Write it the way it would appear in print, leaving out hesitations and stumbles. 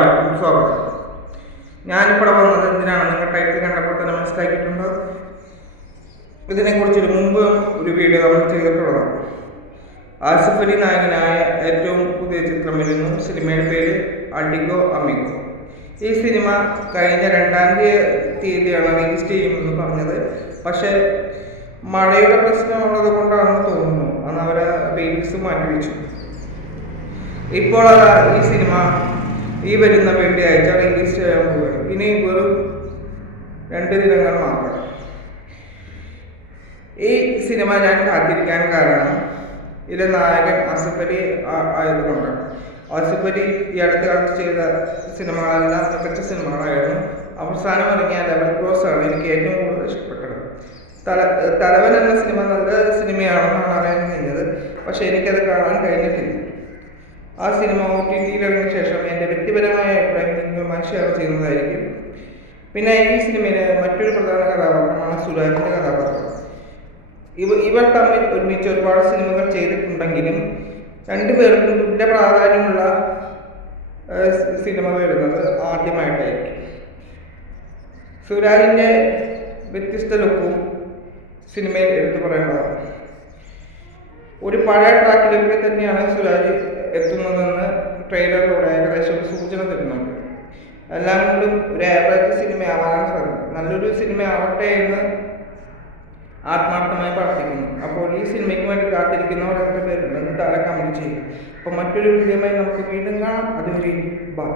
എല്ലാവർക്കും സ്വാഗതം. ഞാനിവിടെ വന്നത് എന്തിനാണ് നിങ്ങൾ ടൈറ്റിൽ കണ്ടപ്പോൾ തന്നെ മനസ്സിലാക്കിയിട്ടുണ്ടോ? ഇതിനെക്കുറിച്ച് മുമ്പ് ഒരു വീഡിയോ നമ്മൾ ചെയ്തിട്ടുള്ളതാണ്. ആസിഫ് അലി നായകനായ ഏറ്റവും പുതിയ ചിത്രം വരുന്നു. സിനിമയുടെ പേര് അഡിഗോ അമിഗോ. ഈ സിനിമ കഴിഞ്ഞ 2-ാം തീയതിയാണ് റിലീസ് ചെയ്യുമെന്ന് പറഞ്ഞത്. പക്ഷേ മഴയുടെ പ്രശ്നമുള്ളത് കൊണ്ടാണെന്ന് തോന്നുന്നു അന്ന് അവരെ റിലീസ് മാറ്റിവെച്ചു. ഇപ്പോൾ ഈ സിനിമ ഈ വരുന്ന വെള്ളിയാഴ്ച റിലീസ് ചെയ്യാൻ പോവുകയാണ്. ഇനി വെറും 2 ദിനങ്ങൾ മാത്രം. ഈ സിനിമ ഞാൻ കാത്തിരിക്കാൻ കാരണം ഇതിലെ നായകൻ ആസിഫ് അലി ആയതുകൊണ്ടാണ്. ആസിഫ് അലി ഈ അടുത്ത കാലത്ത് ചെയ്ത സിനിമകളെല്ലാം മികച്ച സിനിമകളായിരുന്നു. അവസാനം ഇറങ്ങിയ ലെവൽ ക്രോസ് ആണ് എനിക്ക് ഏറ്റവും കൂടുതൽ ഇഷ്ടപ്പെട്ടത്. തലവൻ എന്ന സിനിമ നല്ല സിനിമയാണെന്നാണ് അറിയാൻ കഴിഞ്ഞത്. പക്ഷെ എനിക്കത് കാണാൻ കഴിഞ്ഞിട്ടില്ല. ആ സിനിമ OTT ഇറങ്ങിയ ശേഷം എൻ്റെ വ്യക്തിപരമായ അഭിപ്രായം നിങ്ങളുമായി ഷെയർ ചെയ്യുന്നതായിരിക്കും. പിന്നെ ഈ സിനിമയിലെ മറ്റൊരു പ്രധാന കഥാപാത്രമാണ് സുരാജിൻ്റെ കഥാപാത്രം. ഇവർ തമ്മിൽ ഒരുമിച്ച് ഒരുപാട് സിനിമകൾ ചെയ്തിട്ടുണ്ടെങ്കിലും രണ്ടുപേർക്കും തുല്യ പ്രാധാന്യമുള്ള സിനിമ വരുന്നത് ആദ്യമായിട്ടായിരിക്കും. സുരാജിൻ്റെ വ്യത്യസ്ത ലുക്കും സിനിമയിൽ എടുത്തു പറയേണ്ടതാണ്. ഒരു പഴയ ട്രാക്കിലൂടെ തന്നെയാണ് സുരാജ് എത്തുന്നതെന്ന് ട്രെയിലറിലൂടെ ഏകദേശം ഒരു സൂചന തരുന്നുണ്ട്. എല്ലാം കൊണ്ടും ഒരു ആവറേജ് സിനിമയാവാൻ സാധിക്കും. നല്ലൊരു സിനിമ ആവട്ടെ എന്ന് ആത്മാർത്ഥമായി പ്രാർത്ഥിക്കുന്നു. അപ്പോൾ ഈ സിനിമയ്ക്ക് വേണ്ടി കാത്തിരിക്കുന്നവർ എത്ര പേരുണ്ടെന്ന് താഴെ കമന്റ് ചെയ്യുക. അപ്പോൾ മറ്റൊരു വീഡിയോയുമായി നമുക്ക് വീണ്ടും കാണാം. അതുവരെ ബൈ.